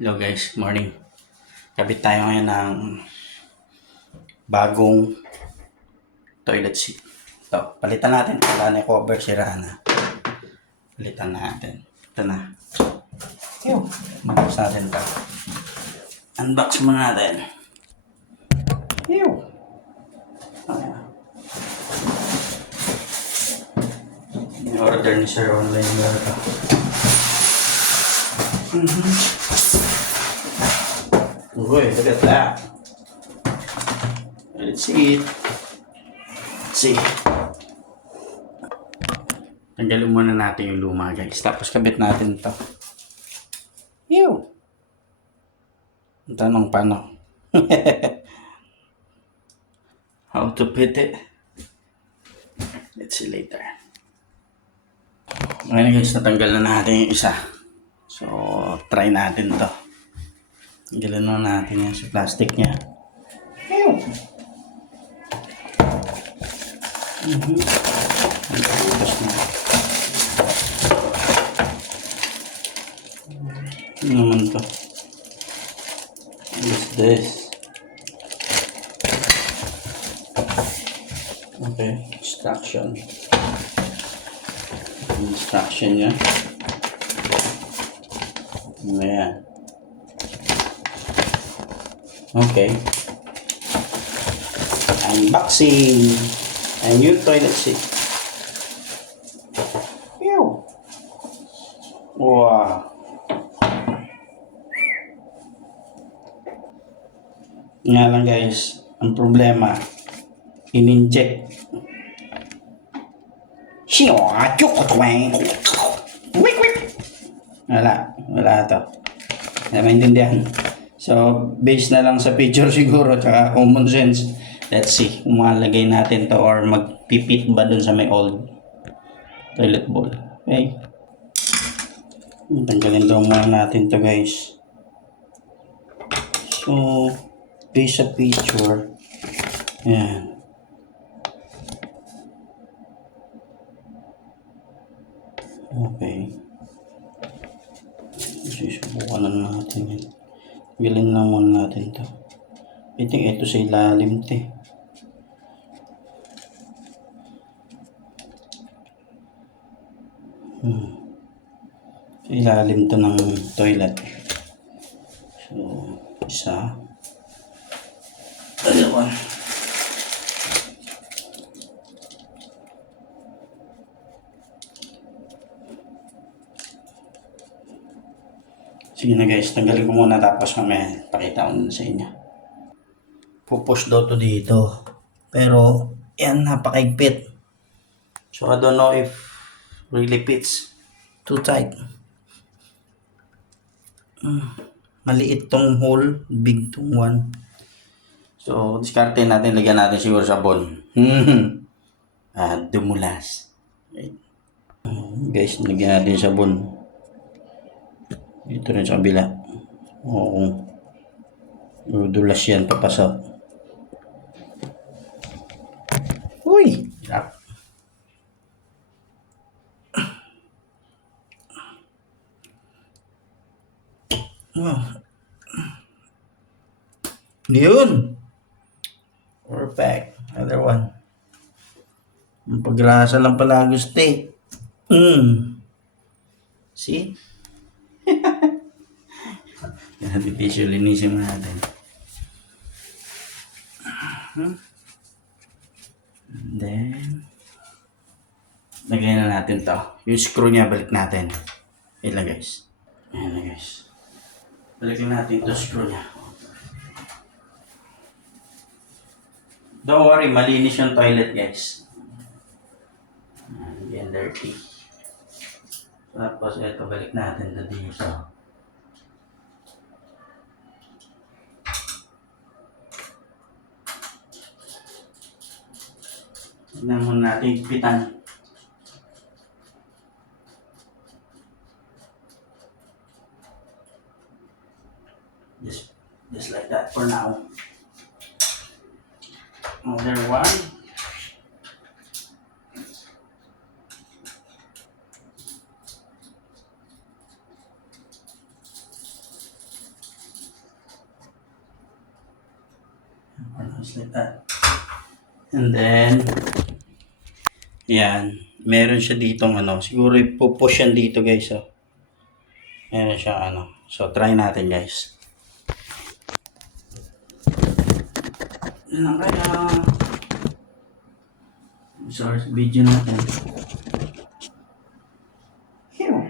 Hello guys, morning. Kabit tayo ngayon ng bagong toilet seat. Ito, palitan natin. Wala na yung cover, sira na. Palitan natin. Ito na. Yung, unbox natin ito. Unbox muna natin. Yung. Order ni Sir online meron ito. Uy, look at that. Let's see it. Let's see. Tanggalin muna natin yung luma guys. Tapos kabit natin ito. Ew. Ang tanong paano? How to fit it? Let's see later. Ngayon guys, natanggal na natin yung isa. So, try natin to. Tanggalin na natin yan sa plastic niya. Ew. Tapos na. Ano naman to? What is this? Okay, instruction. Instruction niya. Ayan. Okay. Unboxing. A new toilet seat. Ew. Wow. Nga lang guys, ang problema, in-inject. Wala to. Hindi maintindihan. So, based na lang sa picture siguro, tsaka common sense. Let's see kung malagay natin to or magpipit ba dun sa may old toilet bowl. Okay. Tanggalin daw muna natin to guys. So, based sa picture, ayan. Okay. Susubukan na natin yan. Tanggalin lang muna natin to. I think ito sa ilalim to eh. Sa ilalim to ng toilet. So, isa. Dalawa. Sige na guys, tanggalin ko muna tapos mamaya pakita ko na sa inyo. Pupush daw to dito. Pero, yan, napakaigpit. So, I don't know if really fits. Too tight. Maliit tong hole, big tong one. So, diskarte natin, lagyan natin siguro sabon. Dumulas. Right. Guys, lagyan natin sabon. Dito rin sa kabila. Oo. Dulas yan, papasok. Uy! Stop. Oh. Yun! Perfect. Another one. Ang pagrasa lang pala gusto eh. See? Natin tissue, linisin mo natin. And then, lagay na natin to. Yung screw niya, balik natin. Ayan lang guys. Ayan lang guys. Balikin natin ito screw niya. Don't worry, malinis yung toilet guys. Hindi yan dirty. Tapos ito, balik natin ito dito. Tignan muna natin higpitan. Just like that for now. Another one. Just like that. And then, yan. Meron siya ditong ano. Siguro ipupush yan dito guys. Oh. Meron siya ano. So, try natin guys. Yan lang kaya. Sorry sa video natin. Here.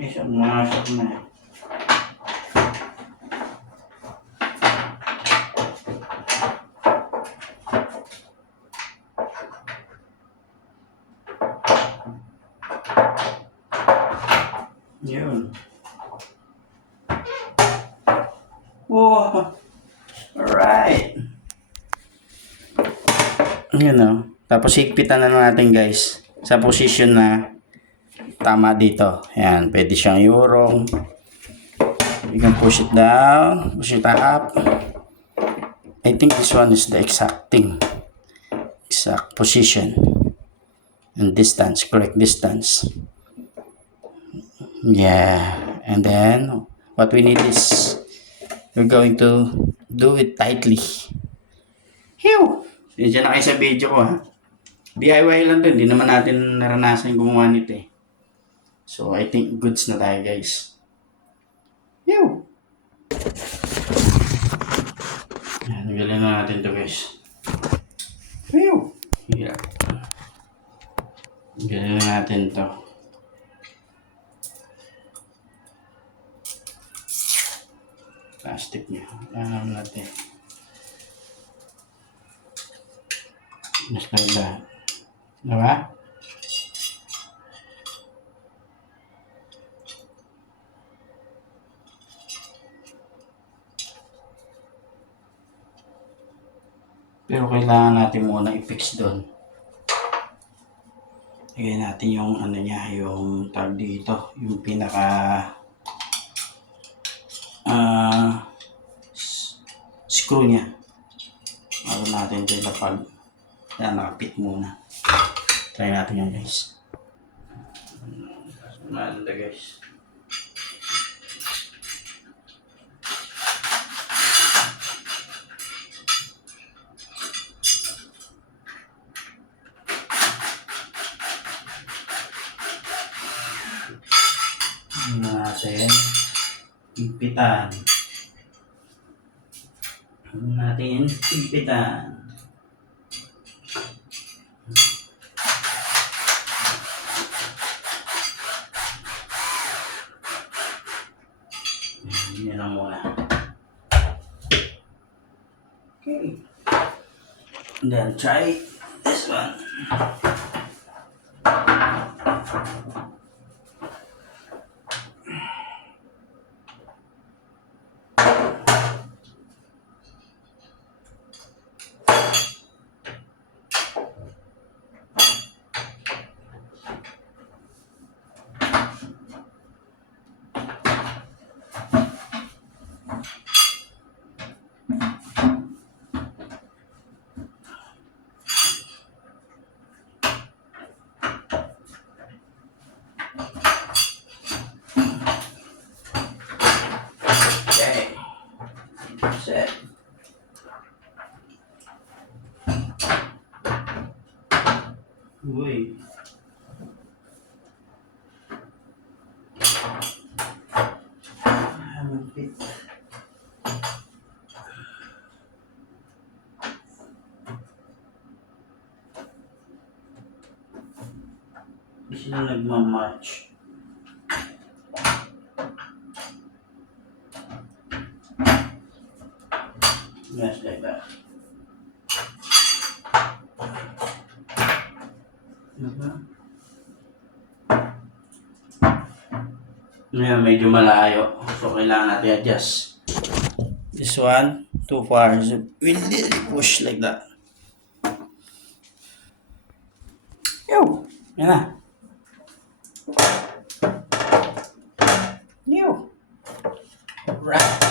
Isa, masok na. Yun. Wow. Alright. Yun o. Tapos higpitan na natin guys. Sa position na tama dito. Ayan. Pwede siyang iurong. You can push it down. Push it up. I think this one is the exact thing. Exact position. And distance. Correct distance. Yeah. And then what we need is we're going to do it tightly. Hew! Diyan na kayo sa video ko ha. DIY lang din. Hindi naman natin naranasan gumawa nito eh. So I think goods na tayo guys. Hew! Yan. Galing na natin to guys. Hew! Yeah. Galing na natin to. Plastic niya. Alam natin. Just like that. Diba? Pero kailangan natin muna i-fix doon. Lagyan natin yung ano niya, yung tag dito. Yung pinaka screw niya. Bago natin ito ilapag. Kaya nakapit muna. Try natin yan guys. Maganda guys. Natin higpitan. Natin higpitan. Yan lang muna. Okay. And then try this one. Set. Uy. Fit. Hindi sila nagmamatch. Just like that. Ngayon medyo malayo. So kailangan natin adjust. This one, too far. So we'll really push like that. Yo! Yan na. Yo! Right.